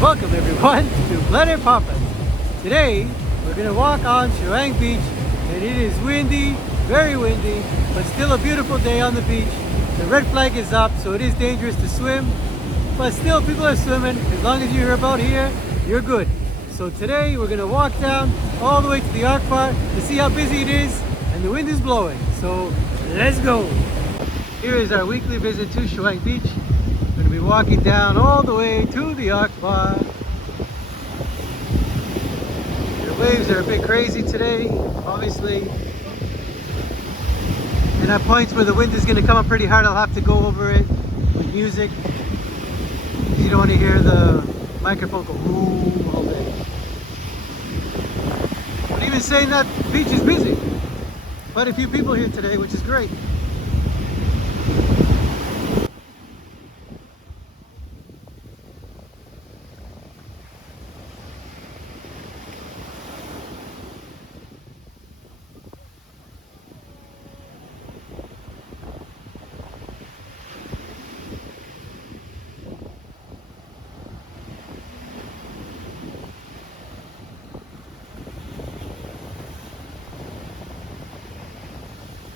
Welcome everyone to Planet Papa. Today we're going to walk on Chaweng Beach and it is windy, very windy, but still a beautiful day on the beach. The red flag is up, so it is dangerous to swim, but still people are swimming. As long as you're about here, you're good. So today we're going to walk down all the way to the arc part to see how busy it is, and the wind is blowing. So let's go. Here is our weekly visit to Chaweng Beach. We're going to be walking down all the way to the arc bar. The waves are a bit crazy today, obviously. And at points where the wind is going to come up pretty hard, I'll have to go over it with music. You don't want to hear the microphone go boom all day. But even saying that, the beach is busy. Quite a few people here today, which is great.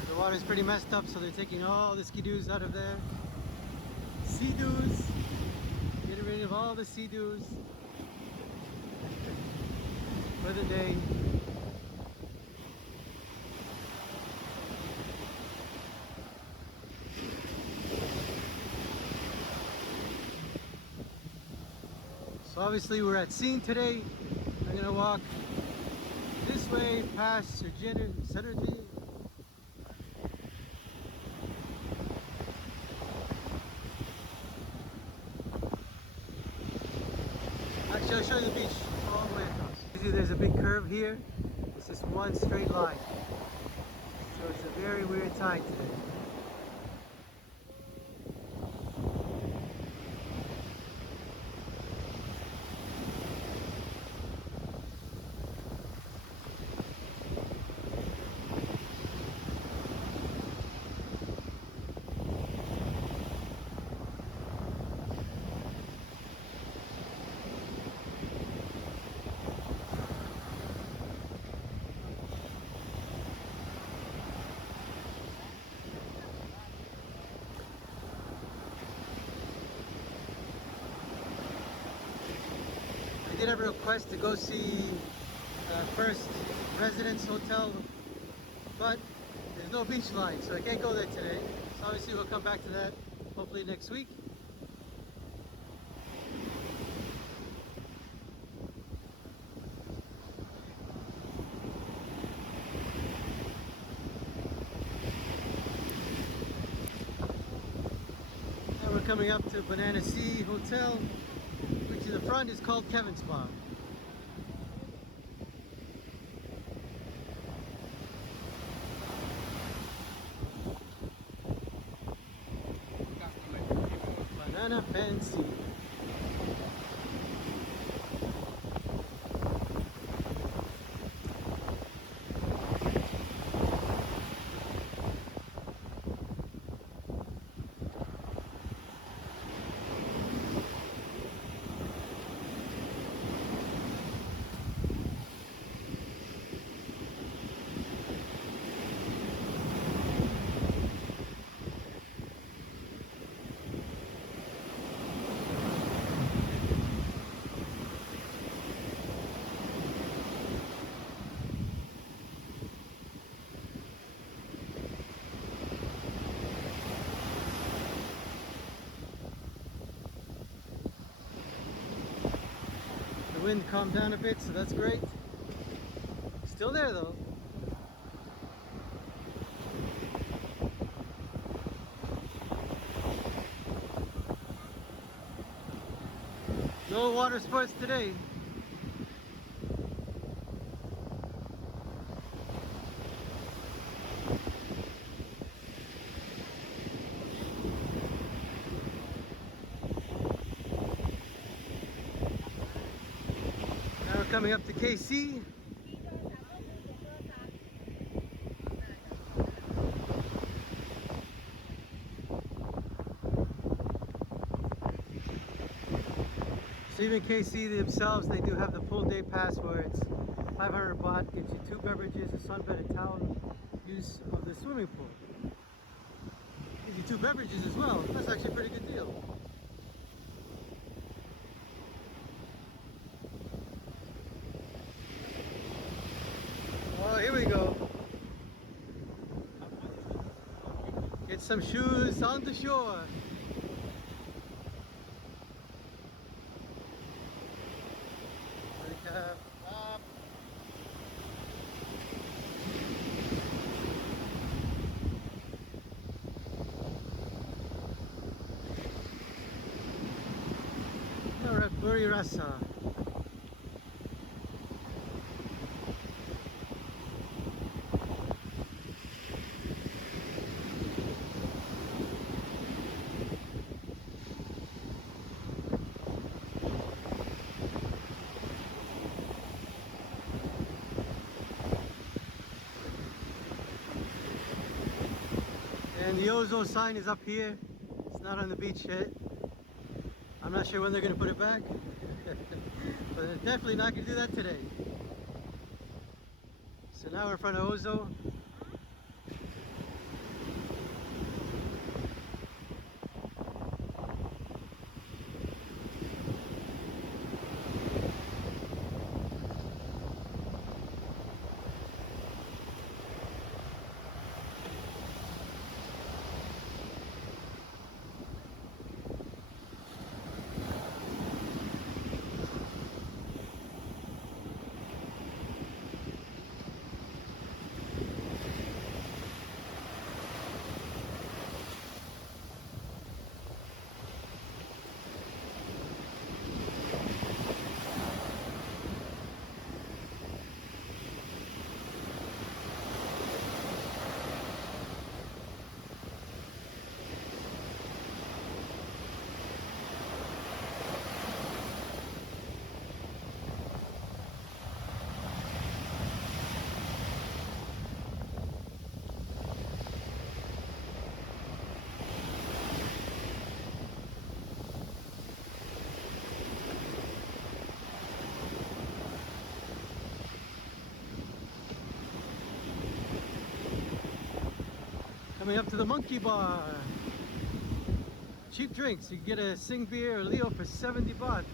The water's pretty messed up, so they're taking all the ski-doos out of there. Sea-doos! Getting rid of all the sea-doos for the day. So obviously we're at Scene today. I'm gonna walk this way past Surgery. Actually, I'll show you the beach all the way across. You see there's a big curve here. It's just one straight line. So it's a very weird tide today. I did have a request to go see First Residence Hotel, but there's no beach line, so I can't go there today. So obviously we'll come back to that hopefully next week. Now we're coming up to Banana Sea Hotel, which in the front is called Kevin's Bar. Banana Fancy. The wind calmed down a bit, so that's great. Still there though. No water sports today. Now we're coming up to KC. So even KC themselves, they do have the full day pass where it's 500 baht, gets you 2 beverages, a sunbed, and towel, use of the swimming pool. Gives you 2 beverages as well. That's actually a pretty good deal. Oh, here we go. Get some shoes on the shore. Buri rasa. And the Ozo sign is up here. It's not on the beach yet. I'm not sure when they're going to put it back. But they're definitely not going to do that today. So now we're in front of Ozo. Coming up to the monkey bar. Cheap drinks. You can get a Sing beer or Leo for 70 baht.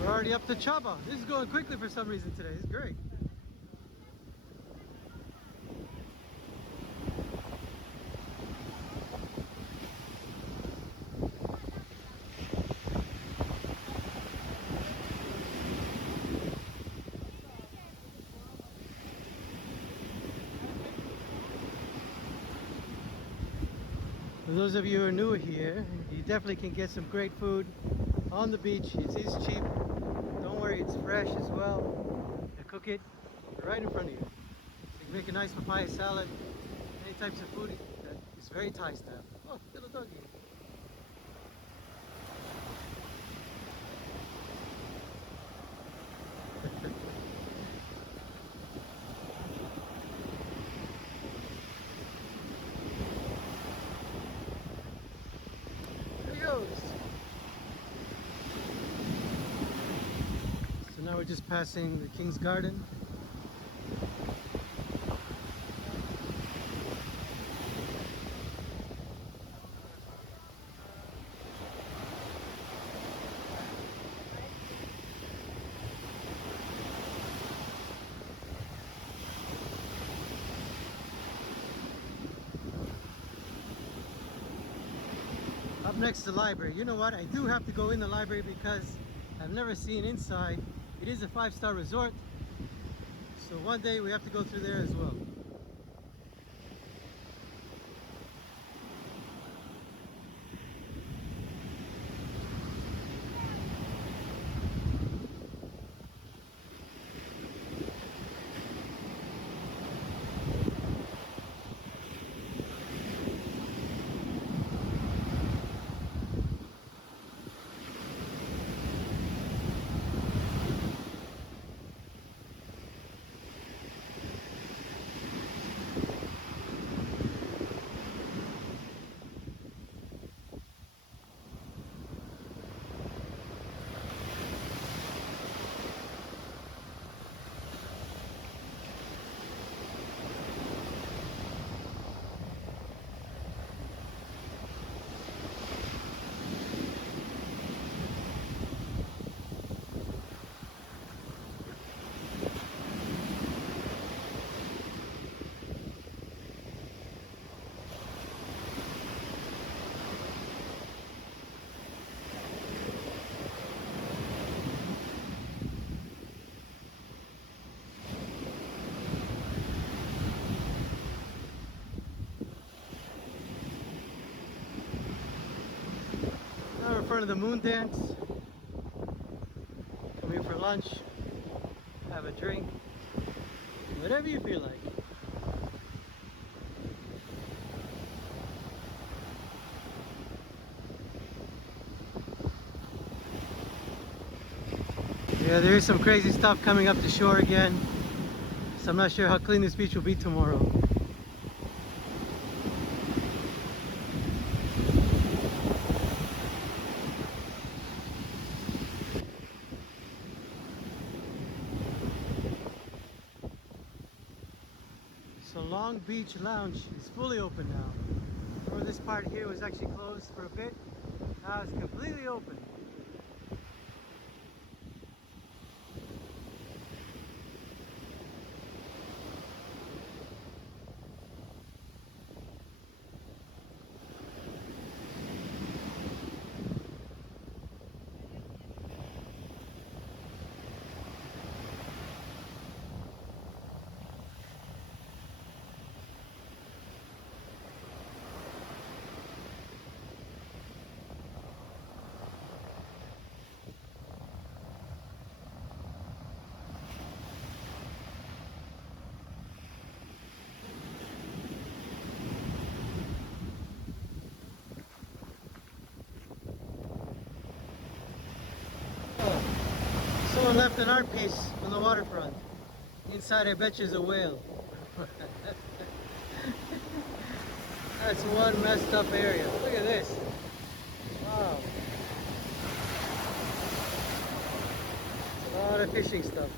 We're already up to Chaba. This is going quickly for some reason today. It's great. For those of you who are new here, you definitely can get some great food on the beach. It is cheap. Don't worry, it's fresh as well. They cook it right in front of you. So you can make a nice papaya salad, any types of food that is very Thai style. Oh, little doggy. There he goes. So now we're just passing the King's Garden. next to the library. You know what? I do have to go in the library because I've never seen inside. It is a 5-star resort. So one day we have to go through there as well. Now we're in front of the moon dance. Come here for lunch, have a drink, whatever you feel like. Yeah, there is some crazy stuff coming up the shore again, so I'm not sure how clean this beach will be tomorrow. So Long Beach Lounge is fully open now. Remember, this part here was actually closed for a bit. Now it's completely open. Someone left an art piece on the waterfront. Inside, I bet you, is a whale. That's one messed up area. Look at this. Wow. A lot of fishing stuff.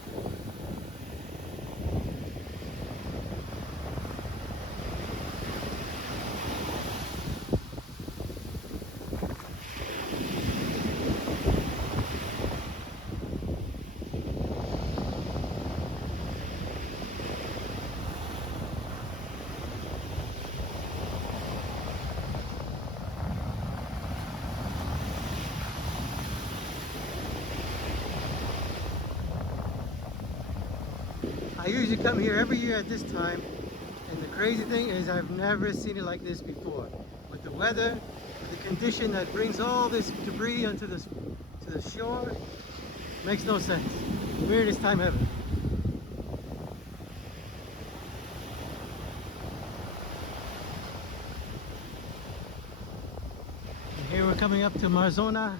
I usually come here every year at this time, and the crazy thing is I've never seen it like this before. With the weather, the condition that brings all this debris onto the shore, makes no sense. Weirdest time ever. And here we're coming up to Marzona.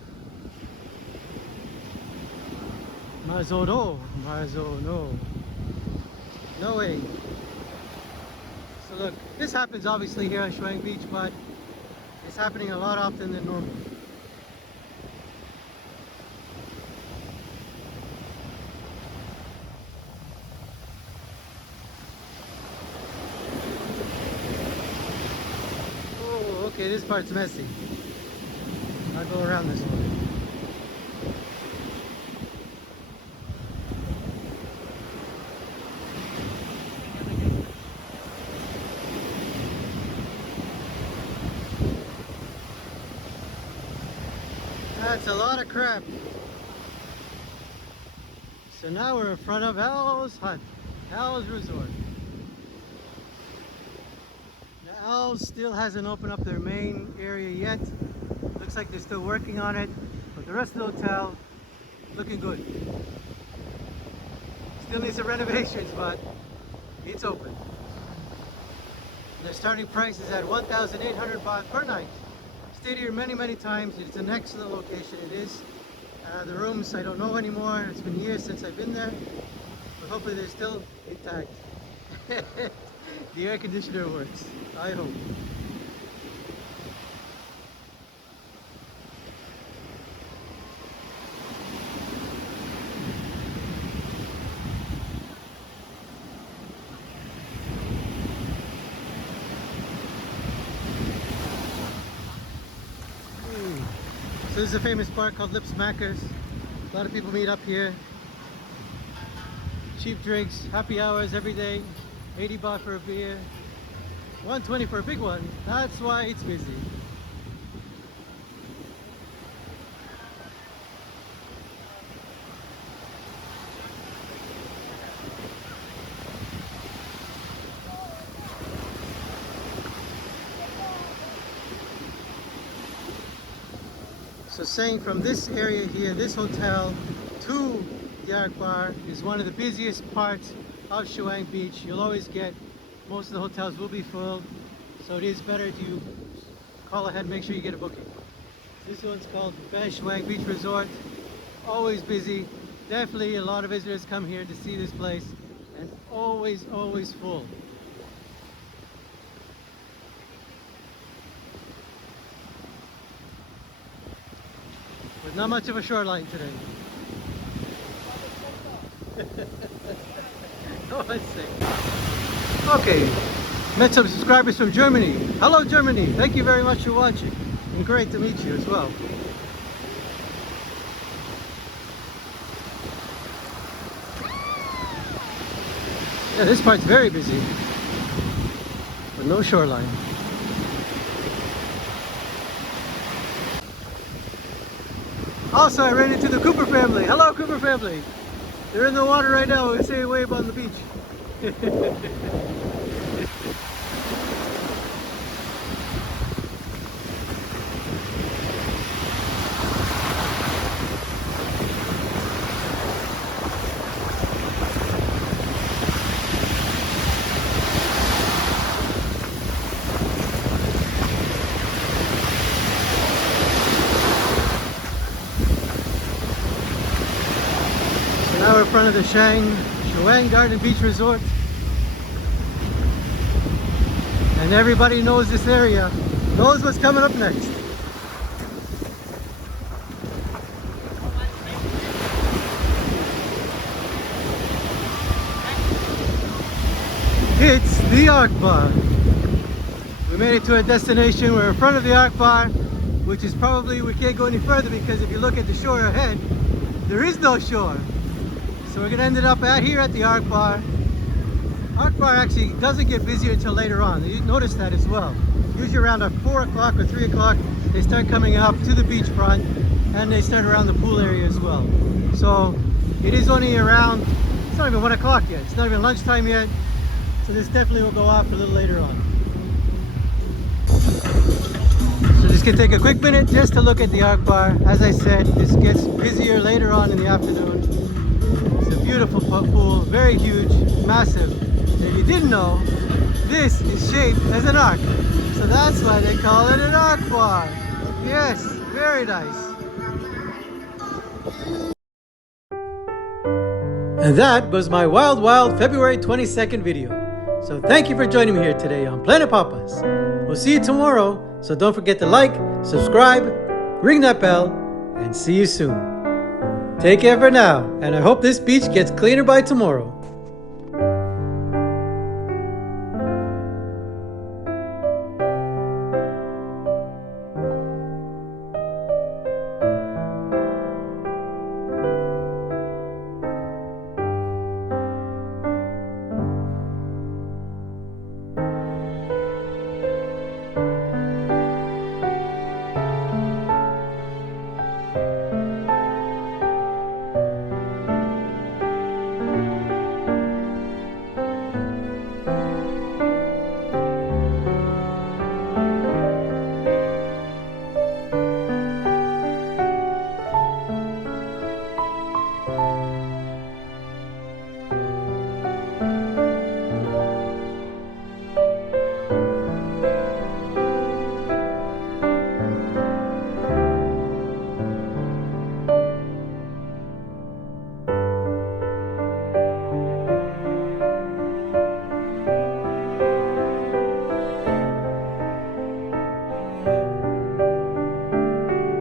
Marzono. No way. So look, this happens obviously here on Chaweng Beach, but it's happening a lot often than normal. Oh, okay, this part's messy. I'll go around this one. That's a lot of crap. So now we're in front of Al's Hut, Al's Resort. Now Al's still hasn't opened up their main area yet. Looks like they're still working on it, but the rest of the hotel looking good. Still needs some renovations, but it's open. The starting price is at 1,800 baht per night. Stayed here many times. It's an excellent location. It is. The rooms I don't know anymore. It's been years since I've been there, but hopefully they're still intact. The air conditioner works, I hope. So this is a famous bar called Lip Smackers. A lot of people meet up here. Cheap drinks, happy hours every day. 80 baht for a beer. 120 for a big one. That's why it's busy. So saying from this area here, this hotel to the Ark Bar is one of the busiest parts of Chaweng Beach. You'll always get, most of the hotels will be full, so it is better to call ahead and make sure you get a booking. This one's called Chaweng Beach Resort. Always busy. Definitely a lot of visitors come here to see this place, and always full. But not much of a shoreline today. Oh, let's see. Okay, met some subscribers from Germany. Hello Germany, thank you very much for watching. And great to meet you as well. Yeah, this part's very busy, but no shoreline. Also, I ran into the Cooper family. Hello, Cooper family. They're in the water right now. We're saying a wave on the beach. Now we're in front of the Chaweng Garden Beach Resort. And everybody knows this area, knows what's coming up next. It's the Ark Bar. We made it to a destination. We're in front of the Ark Bar, which is probably, we can't go any further because if you look at the shore ahead, there is no shore. So we're gonna end it up here at the Ark Bar. Ark Bar actually doesn't get busier until later on. You notice that as well. Usually around 4 o'clock or 3 o'clock, they start coming up to the beachfront and they start around the pool area as well. So it is only around, it's not even 1 o'clock yet. It's not even lunchtime yet. So this definitely will go off a little later on. So just gonna take a quick minute just to look at the Ark Bar. As I said, this gets busier later on in the afternoon. It's a beautiful pool, very huge, massive. And if you didn't know, this is shaped as an ark. So that's why they call it an Ark Bar. Yes, very nice. And that was my wild February 22nd video. So thank you for joining me here today on Planet Papas. We'll see you tomorrow, so don't forget to like, subscribe, ring that bell, and see you soon. Take care for now, and I hope this beach gets cleaner by tomorrow.